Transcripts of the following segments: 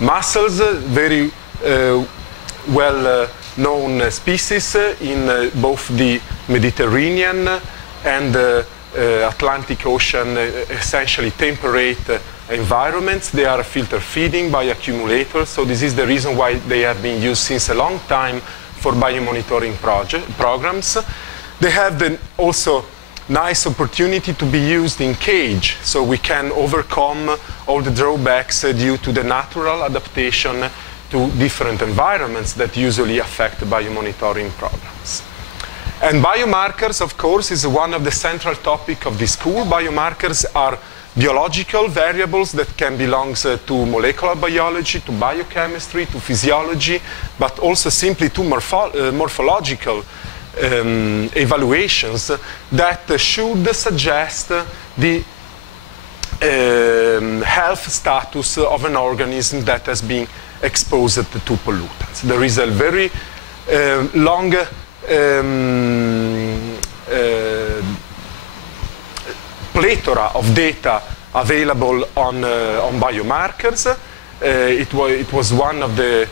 Mussels, very well-known species in both the Mediterranean and Atlantic Ocean, essentially temperate environments. They are filter feeding by accumulators, so this is the reason why they have been used since a long time for biomonitoring programs. They have also nice opportunity to be used in cage, so we can overcome all the drawbacks due to the natural adaptation to different environments that usually affect biomonitoring programs. And biomarkers, of course, is one of the central topics of this school. Biomarkers are biological variables that can belong to molecular biology, to biochemistry, to physiology, but also simply to morphological evaluations that should suggest the health status of an organism that has been exposed to pollutants. There is a very long plethora of data available on biomarkers. It was one of the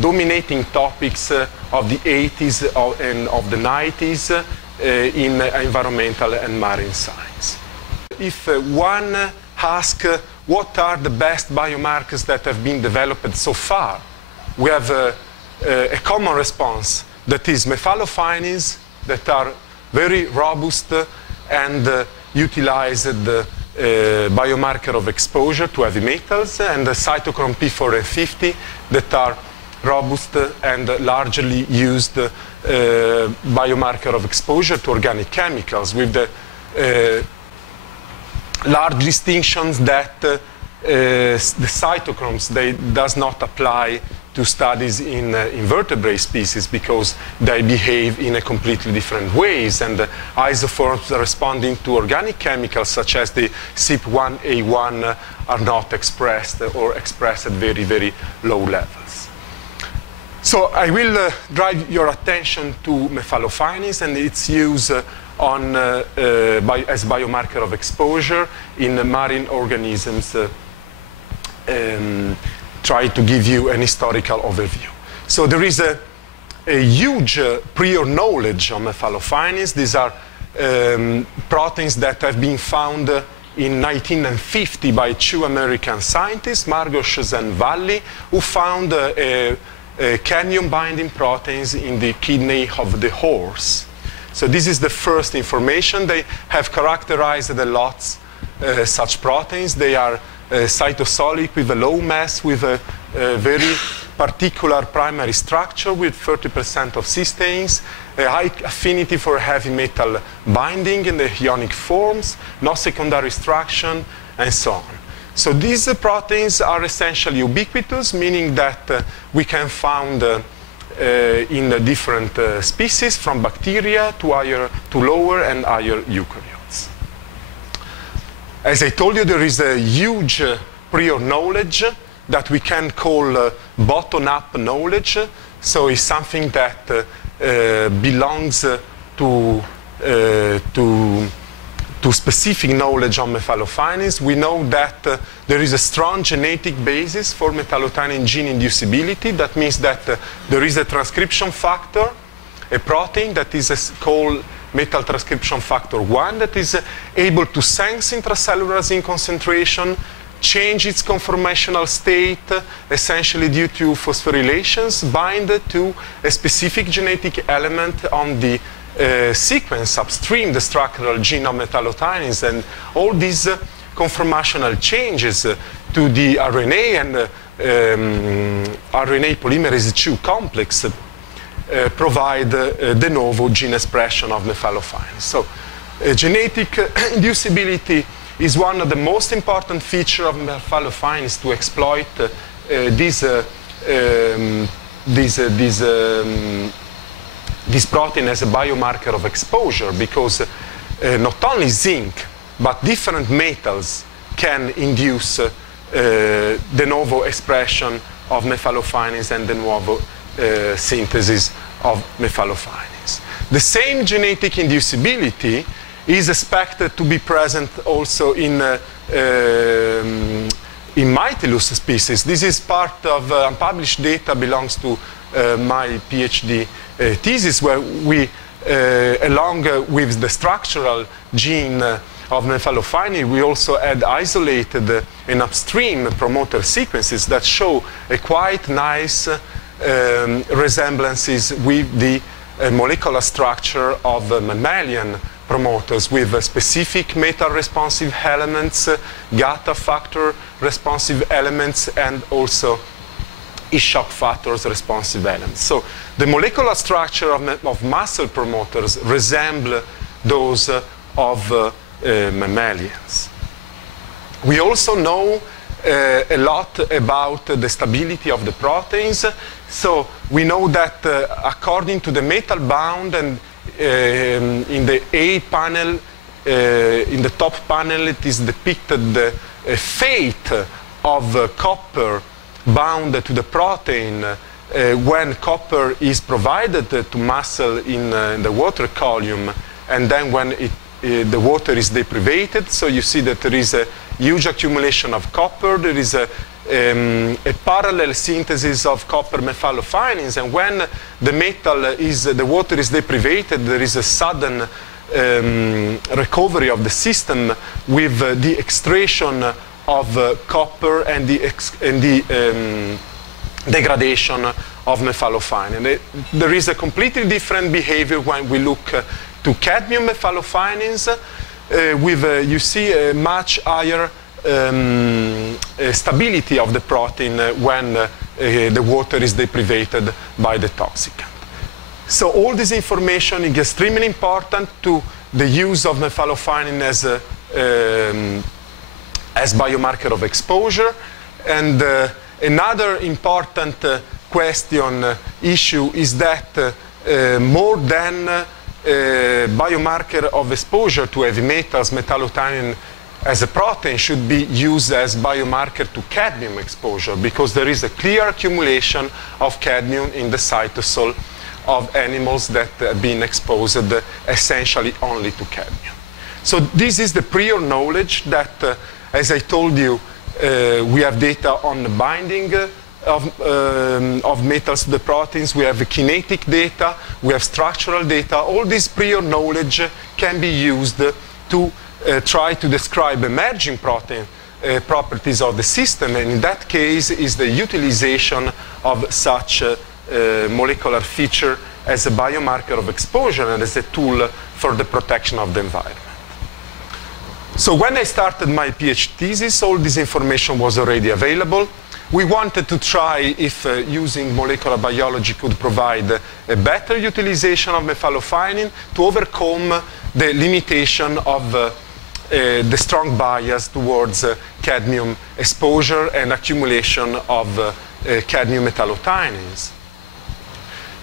dominating topics of the 80s and of the 90s in environmental and marine science. If one asks what are the best biomarkers that have been developed so far, we have a common response that is metallothioneins that are very robust and utilized biomarker of exposure to heavy metals, and the cytochrome P450 that are robust and largely used biomarker of exposure to organic chemicals, with the large distinctions that the cytochromes, they does not apply to studies in invertebrate species because they behave in a completely different ways, and the isoforms responding to organic chemicals such as the CYP1A1 are not expressed or expressed at very, very low levels. So I will drive your attention to metallothioneins and its use as biomarker of exposure in marine organisms. Try to give you an historical overview. So there is a huge prior knowledge on metallothioneins. These are proteins that have been found in 1950 by two American scientists, Margos and Valli, who found cadmium-binding proteins in the kidney of the horse. So this is the first information. They have characterized a lot such proteins. They are cytosolic with a low mass, with a very particular primary structure with 30% of cysteines, a high affinity for heavy metal binding in the ionic forms, no secondary structure, and so on. So these proteins are essentially ubiquitous, meaning that we can find in different species, from bacteria to lower and higher eukaryotes. As I told you, there is a huge prior knowledge that we can call bottom-up knowledge. So it's something that belongs to specific knowledge on metallothioneins. We know that there is a strong genetic basis for metallothionein gene inducibility. That means that there is a transcription factor, a protein that is called metal transcription factor 1 that is able to sense intracellular zinc concentration, change its conformational state, essentially due to phosphorylations, bind to a specific genetic element on the sequence upstream, the structural gene of metallothioneins, and all these conformational changes to the RNA and RNA polymerase II complex provide de novo gene expression of metallothioneins. So genetic inducibility is one of the most important features of metallothioneins to exploit this protein as a biomarker of exposure, because not only zinc, but different metals can induce de novo expression of metallothioneins and de novo synthesis of metallothioneins. The same genetic inducibility is expected to be present also in in Mytilus species. This is part of unpublished data, belongs to my PhD thesis, where we, along with the structural gene of Metallothioneins, we also had isolated and upstream promoter sequences that show a quite nice resemblances with the molecular structure of mammalian promoters, with specific metal-responsive elements, GATA factor responsive elements, and also shock factors responsive elements. So the molecular structure of muscle promoters resemble those of mammalians. We also know a lot about the stability of the proteins. So we know that according to the metal bound, and in the A panel, in the top panel, it is depicted the fate of copper bound to the protein when copper is provided to muscle in the water column, and then when the water is deprivated. So you see that there is a huge accumulation of copper. There is a parallel synthesis of copper metallothioneins, and when the water is deprivated, there is a sudden recovery of the system with the extraction of copper and the degradation of metallothionein. There is a completely different behavior when we look to cadmium metallothioneins, with you see a much higher stability of the protein when the water is deprivated by the toxicant. So all this information is extremely important to the use of metallothionein as biomarker of exposure. And another important issue is that more than biomarker of exposure to heavy metals, metallothionein as a protein should be used as biomarker to cadmium exposure, because there is a clear accumulation of cadmium in the cytosol of animals that have been exposed essentially only to cadmium. So this is the prior knowledge that, as I told you, we have data on the binding of metals to the proteins, we have kinetic data, we have structural data. All this prior knowledge can be used to try to describe emerging protein properties of the system, and in that case is the utilization of such molecular feature as a biomarker of exposure and as a tool for the protection of the environment. So when I started my PhD thesis, all this information was already available. We wanted to try if using molecular biology could provide a better utilization of metallothionein to overcome the limitation of the strong bias towards cadmium exposure and accumulation of cadmium metallothioneins.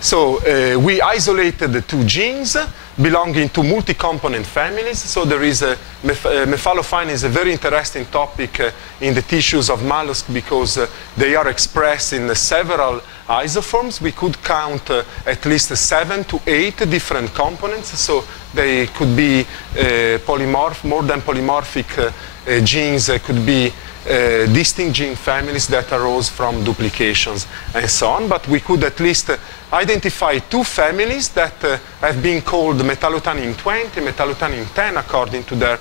So we isolated the two genes belonging to multi-component families. So there is metallothionein is a very interesting topic in the tissues of mollusks, because they are expressed in several isoforms. We could count at least 7 to 8 different components. So they could be more than polymorphic genes, could be distinct gene families that arose from duplications and so on. But we could at least identify 2 families that have been called metallothionein 20, metallothionein 10, according to their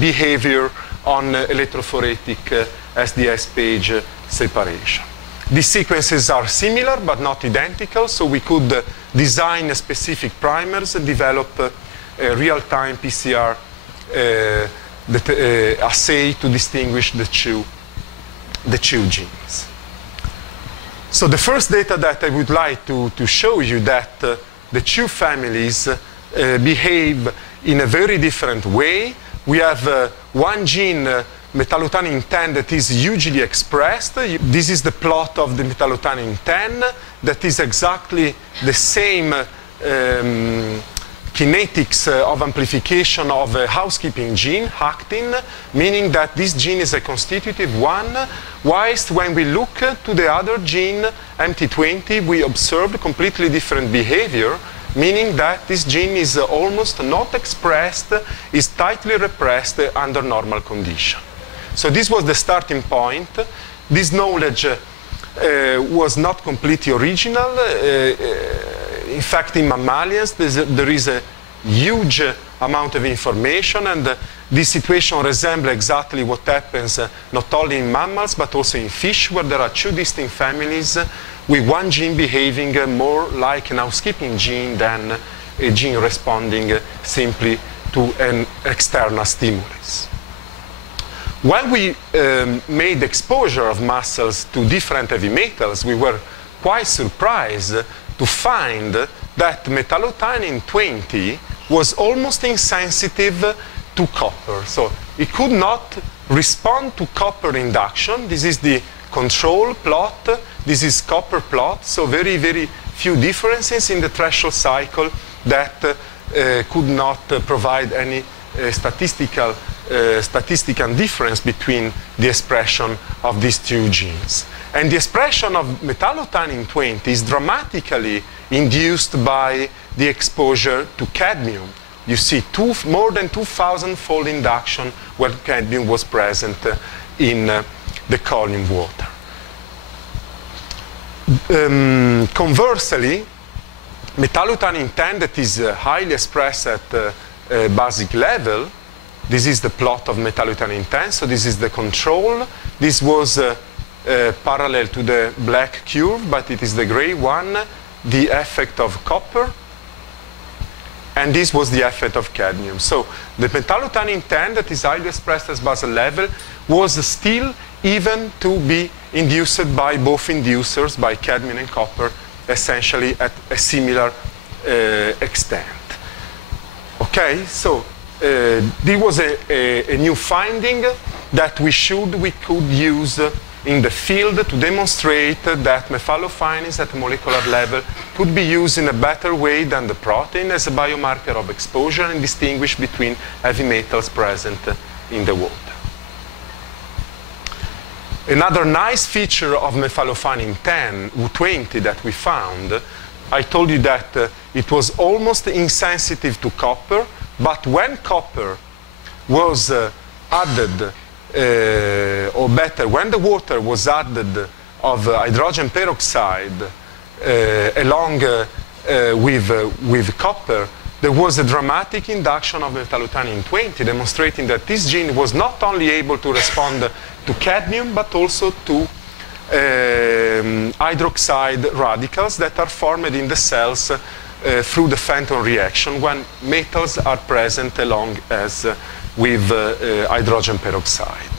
behavior on electrophoretic SDS page separation. These sequences are similar but not identical, so we could design specific primers and develop a real-time PCR assay to distinguish the two genes. So the first data that I would like to show you that the two families behave in a very different way. We have one gene, metallothionein 10, that is hugely expressed. This is the plot of the metallothionein 10 that is exactly the same kinetics of amplification of a housekeeping gene, actin, meaning that this gene is a constitutive one, whilst when we look to the other gene, MT20, we observe completely different behavior, meaning that this gene is almost not expressed, is tightly repressed under normal condition. So this was the starting point. This knowledge was not completely original. In fact, in mammalians, there is a huge amount of information, and this situation resembles exactly what happens not only in mammals, but also in fish, where there are two distinct families with one gene behaving more like an housekeeping gene than a gene responding simply to an external stimulus. When we made exposure of mussels to different heavy metals, we were quite surprised to find that metallothionein 20 was almost insensitive to copper. So it could not respond to copper induction. This is the control plot. This is copper plot. So very, very few differences in the threshold cycle that could not provide any statistical difference between the expression of these two genes. And the expression of metallothionein 20 is dramatically induced by the exposure to cadmium. You see more than 2,000-fold induction when cadmium was present in the column water. Conversely, metallothionein 10 that is highly expressed at basic level, this is the plot of metallothionein 10, so this is the control. This was parallel to the black curve, but it is the gray one, the effect of copper, and this was the effect of cadmium. So the metallothionein 10 that is highly expressed at basal level was still even to be induced by both inducers, by cadmium and copper, essentially at a similar extent. Okay, so this was a new finding that we could use in the field to demonstrate that metallothioneins at molecular level could be used in a better way than the protein as a biomarker of exposure and distinguish between heavy metals present in the water. Another nice feature of metallothionein 20 that we found, I told you that it was almost insensitive to copper, but when copper was added, or better, when the water was added of hydrogen peroxide along with copper, there was a dramatic induction of metallothionein 20, demonstrating that this gene was not only able to respond to cadmium, but also to hydroxide radicals that are formed in the cells through the Fenton reaction when metals are present along as with hydrogen peroxide.